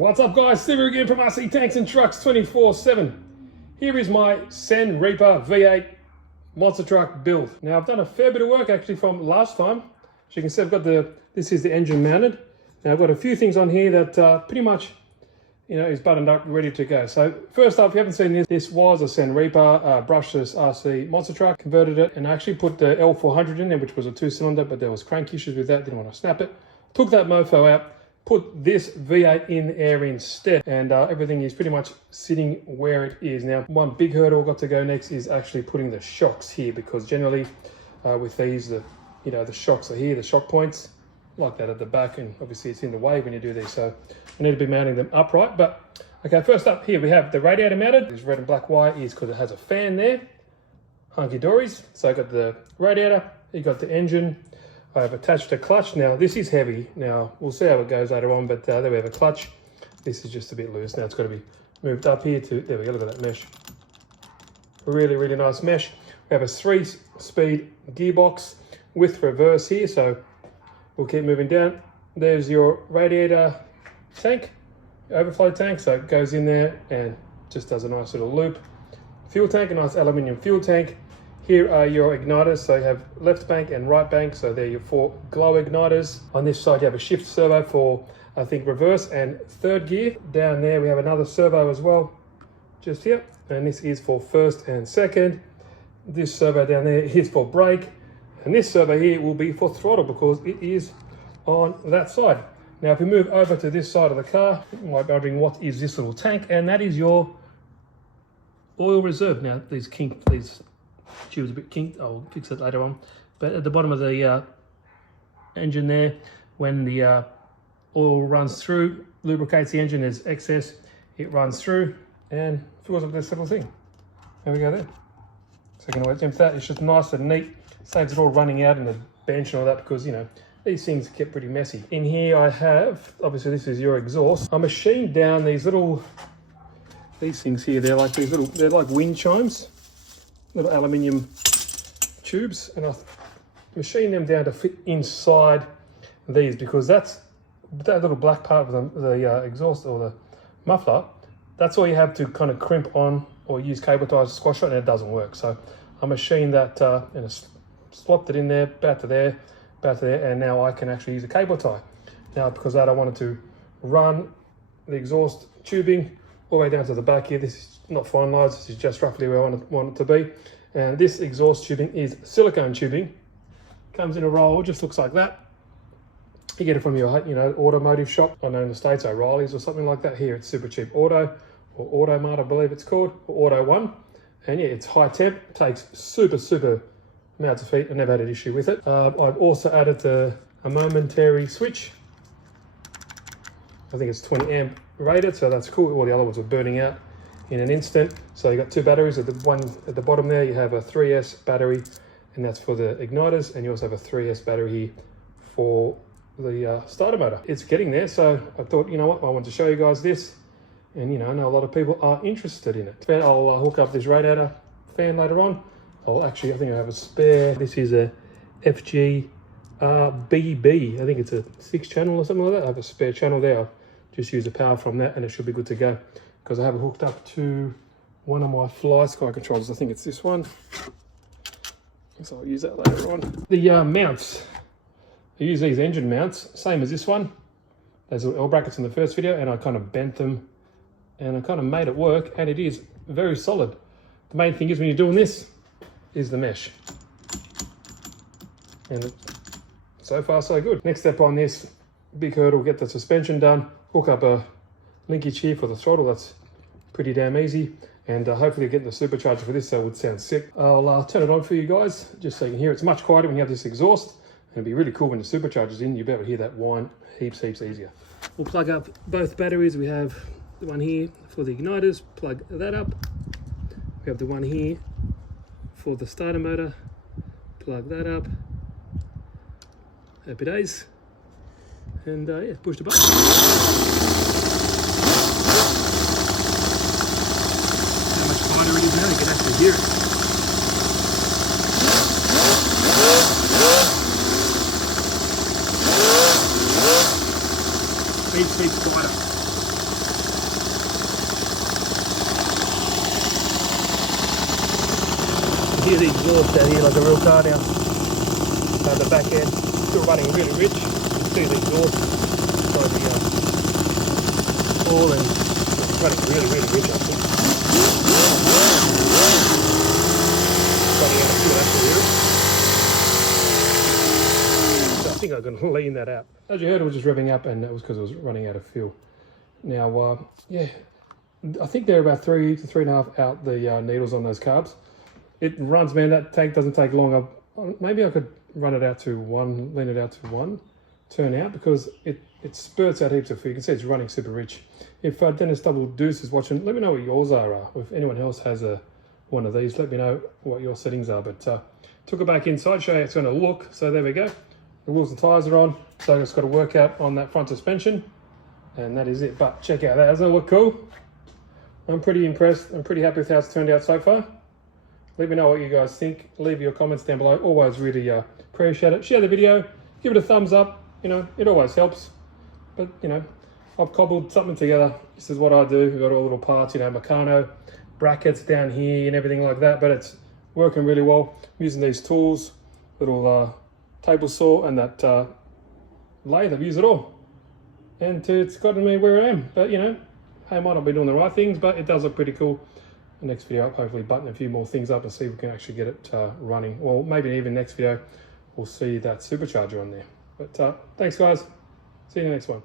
What's up guys, Steve again from RC Tanks and Trucks 24/7. Here is my Sand Reaper V8 monster truck build. Now I've done a fair bit of work actually from last time. As you can see, I've got this is the engine mounted. Now I've got a few things on here that pretty much, is buttoned up, ready to go. So first up, if you haven't seen this was a Sand Reaper brushless RC monster truck. Converted it and I actually put the L400 in there, which was a 2-cylinder, but there was crank issues with that, didn't want to snap it. Took that mofo out, put this V8 in there instead, and everything is pretty much sitting where it is. Now, one big hurdle I've got to go next is actually putting the shocks here, because generally with these, the shocks are here, the shock points, like that at the back, and obviously it's in the way when you do these, so I need to be mounting them upright. But okay, first up here we have the radiator mounted. This red and black wire is because it has a fan there, hunky-dories. So I got the radiator, you got the engine. I have attached a clutch. Now this is heavy. Now we'll see how it goes later on, but there we have a clutch. This is just a bit loose. Now it's got to be moved up here to, there we go, look at that mesh. Really, really nice mesh. We have a 3-speed gearbox with reverse here, so we'll keep moving down. There's your radiator tank, overflow tank, so it goes in there and just does a nice little loop. Fuel tank, a nice aluminium fuel tank. Here are your igniters, so you have left bank and right bank, so they're your 4 glow igniters. On this side you have a shift servo for, I think, reverse and third gear. Down there we have another servo as well, just here, and this is for first and second. This servo down there is for brake, and this servo here will be for throttle because it is on that side. Now if we move over to this side of the car, you might be wondering what is this little tank, and that is your oil reserve. Now these tubes a bit kinked, I'll fix it later on, but at the bottom of the engine there, when the oil runs through, lubricates the engine, there's excess, it runs through and fills up this little thing. There we go there. So you can always empty that. It's just nice and neat, saves it all running out in the bench and all that, because these things get pretty messy. In here I have, obviously this is your exhaust. I machined down these things here. They're like they're like wind chimes, little aluminium tubes, and I machined them down to fit inside these, because that little black part of the exhaust or the muffler, that's all you have to kind of crimp on or use cable ties to squash it, and it doesn't work. So I machined that and slopped it in there, about to there, and now I can actually use a cable tie. Now because of that, I wanted to run the exhaust tubing all the way down to the back here. This is not finalised, this is just roughly where I want it to be. And this exhaust tubing is silicone tubing. Comes in a roll, just looks like that. You get it from your automotive shop. I know in the States, O'Reilly's or something like that. Here it's Super Cheap Auto, or Automart I believe it's called, or Auto One. And yeah, it's high temp, takes super amounts of heat. I never had an issue with it. I've also added a momentary switch. I think it's 20 amp rated, so that's cool. All the other ones are burning out in an instant. So you got 2 batteries. At the bottom there, you have a 3S battery, and that's for the igniters, and you also have a 3S battery here for the starter motor. It's getting there, so I thought, you know what, I want to show you guys this, and I know a lot of people are interested in it. I'll hook up this radiator fan later on. I think I have a spare. This is a FG BB. I think it's a 6-channel or something like that. I have a spare channel there. I'll just use the power from that and it should be good to go, because I have it hooked up to one of my Fly Sky controllers. I think it's this one, so I'll use that later on. The mounts, I use these engine mounts, same as this one. There's little L brackets in the first video, and I kind of bent them and I kind of made it work, and it is very solid. The main thing is when you're doing this is the mesh, and so far so good. Next step on this big hurdle, get the suspension done, hook up a linkage here for the throttle. That's pretty damn easy, and hopefully get the supercharger for this, so it would sound sick. I'll turn it on for you guys just so you can hear. It's much quieter when you have this exhaust, and it'd be really cool when the supercharger's in. You'll be able to hear that whine heaps easier. We'll plug up both batteries. We have the one here for the igniters, plug that up. We have the one here for the starter motor, plug that up. Happy days. And yeah, push the button. How much quieter it is now, you can actually hear it. Heaps quieter. hear the exhaust out here like a real car now. The back end still running really rich. You can see the exhaust by the all, and it's running really rich, I think. Running out of fuel actually. So I think I'm going to lean that out. As you heard, it was just revving up, and that was because it was running out of fuel. Now, yeah, I think they're about 3 to 3.5 out the needles on those carbs. It runs, man, that tank doesn't take long. Maybe I could run it out to 1, lean it out to 1, turn out, because it spurts out heaps of fuel. You can see it's running super rich. If Dennis Double Deuce is watching, let me know what yours are. If anyone else has one of these, let me know what your settings are. But took it back inside, show you how it's going to look. So there we go. The wheels and tyres are on. So I've just got to work out on that front suspension. And that is it. But check out that. Doesn't it look cool? I'm pretty impressed. I'm pretty happy with how it's turned out so far. Let me know what you guys think. Leave your comments down below. Always really appreciate it. Share the video. Give it a thumbs up. You know, it always helps. But, you know, I've cobbled something together. This is what I do. We've got all little parts, you know, Meccano, brackets down here and everything like that. But it's working really well. I'm using these tools, little table saw and that lathe. I've used it all. And it's gotten me where I am. But, you know, I might not be doing the right things, but it does look pretty cool. The next video, I'll hopefully button a few more things up and see if we can actually get it running. Well, maybe even next video, we'll see that supercharger on there. But thanks, guys. See you in the next one.